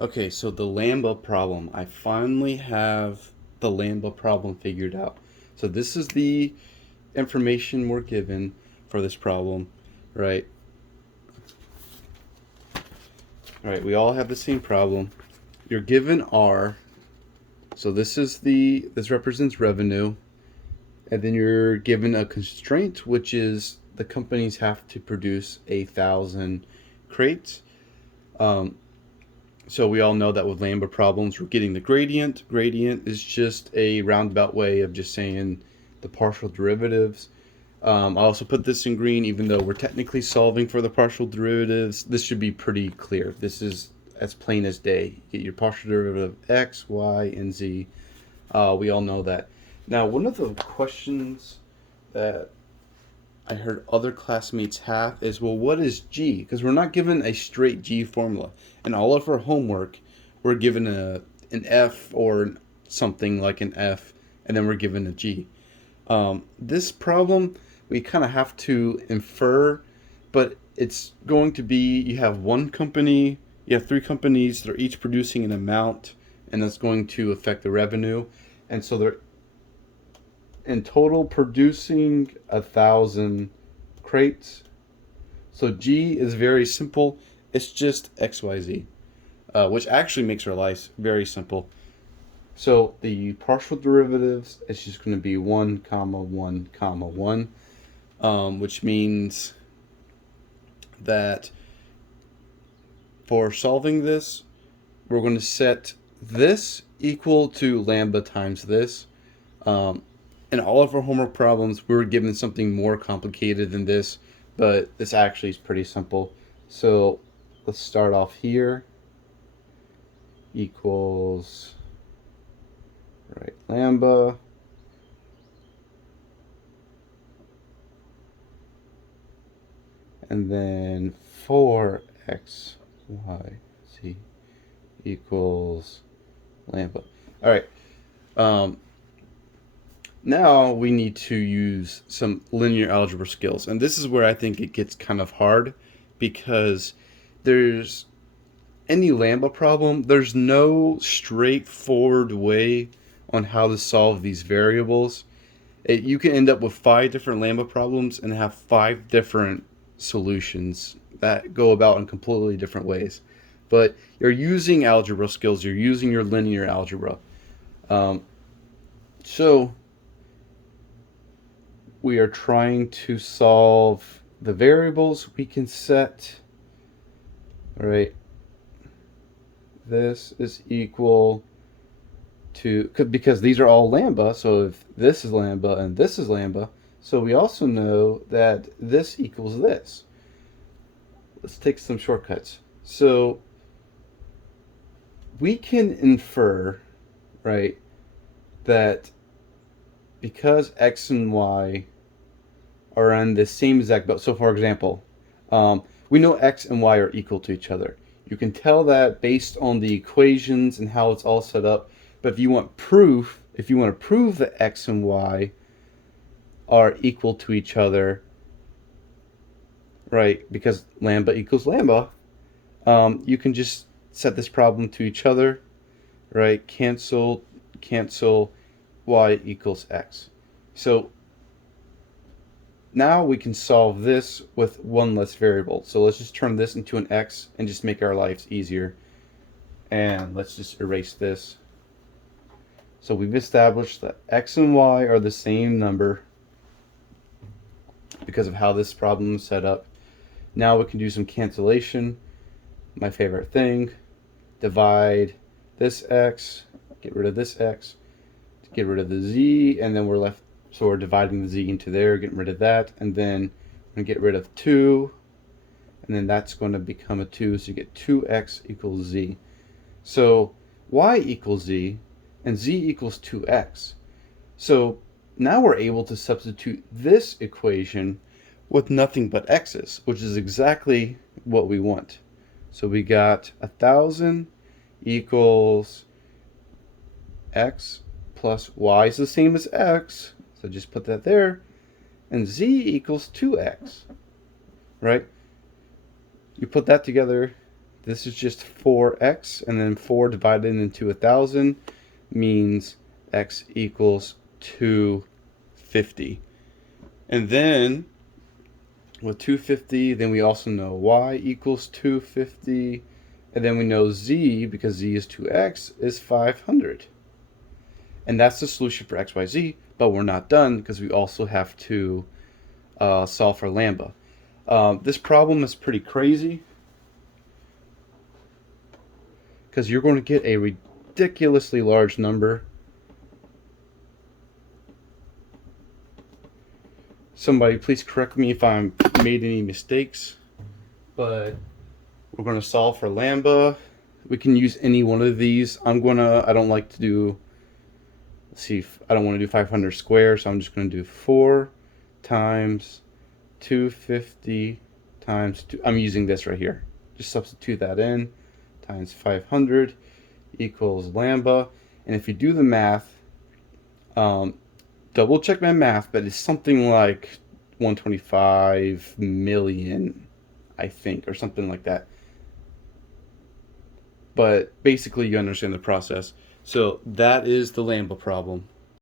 Okay, so the lamba problem. I finally have the lamba problem figured out. So this is the information we're given for this problem, right? All right, we all have the same problem. You're given R, so this represents revenue, and then you're given a constraint, which is the companies have to produce 1,000 crates. Um, So we all know that with lambda problems, we're getting the gradient. Gradient is just a roundabout way of just saying the partial derivatives. I also put this in green, even though we're technically solving for the partial derivatives. This should be pretty clear. This is as plain as day. You get your partial derivative of x, y, and z. We all know that. Now, one of the questions that I heard other classmates have is, well, what is G? Because we're not given a straight G formula. In all of our homework, we're given an F or something like an F, and then we're given a G. This problem, we kind of have to infer, but it's going to be you have one company, you have three companies, they're each producing an amount, and that's going to affect the revenue. And so they're in total producing 1,000 crates. So G is very simple. It's just XYZ, which actually makes our life very simple. So the partial derivatives is just going to be 1 comma 1 comma 1, which means that for solving this, we're going to set this equal to lambda times this. In all of our homework problems, we were given something more complicated than this, but this actually is pretty simple. So let's start off here. Equals, right, lambda. And then 4x, y, z equals lambda. All right. Um, Now we need to use some linear algebra skills. And this is where I think it gets kind of hard because there's any lambda problem, there's no straightforward way on how to solve these variables. You can end up with 5 different lambda problems and have 5 different solutions that go about in completely different ways. But you're using algebra skills, you're using your linear algebra. Um, so we are trying to solve the variables we can set. All right, this is equal to, because these are all lambda, so if this is lambda and this is lambda, so we also know that this equals this. Let's take some shortcuts. So we can infer, right, that because x and y are on the same exact boat. So for example, we know x and y are equal to each other. You can tell that based on the equations and how it's all set up. But if you want proof, if you want to prove that x and y are equal to each other, right, because lambda equals lambda, you can just set this problem to each other, right? Cancel, cancel, y equals x. So now we can solve this with one less variable. So let's just turn this into an x and just make our lives easier. And let's just erase this. So we've established that x and y are the same number because of how this problem is set up. Now we can do some cancellation. My favorite thing. Divide this x, get rid of this x, get rid of the z, and then we're left. So we're dividing the z into there, getting rid of that, and then I'm going to get rid of 2, and then that's going to become a 2, so you get 2x equals z. So y equals z, and z equals 2x. So now we're able to substitute this equation with nothing but x's, which is exactly what we want. So we got 1,000 equals x plus y is the same as x, so just put that there, and z equals 2x, right? You put that together, This is just 4x, and then 4 divided into 1,000 means x equals 250. And then with 250, then we also know y equals 250. And then we know z, because z is 2x, is 500. And that's the solution for x, y, z. But we're not done, because we also have to solve for lambda. This problem is pretty crazy, because you're going to get a ridiculously large number. Somebody please correct me if I made any mistakes, but we're going to solve for lambda. We can use any one of these. I don't like to do, let's see, I don't want to do 500 squared, so I'm just going to do 4 times 250 times 2. I'm using this right here. Just substitute that in, times 500 equals lambda. And if you do the math, double check my math, but it's something like 125 million, I think, or something like that. But basically, you understand the process. So that is the lambda problem.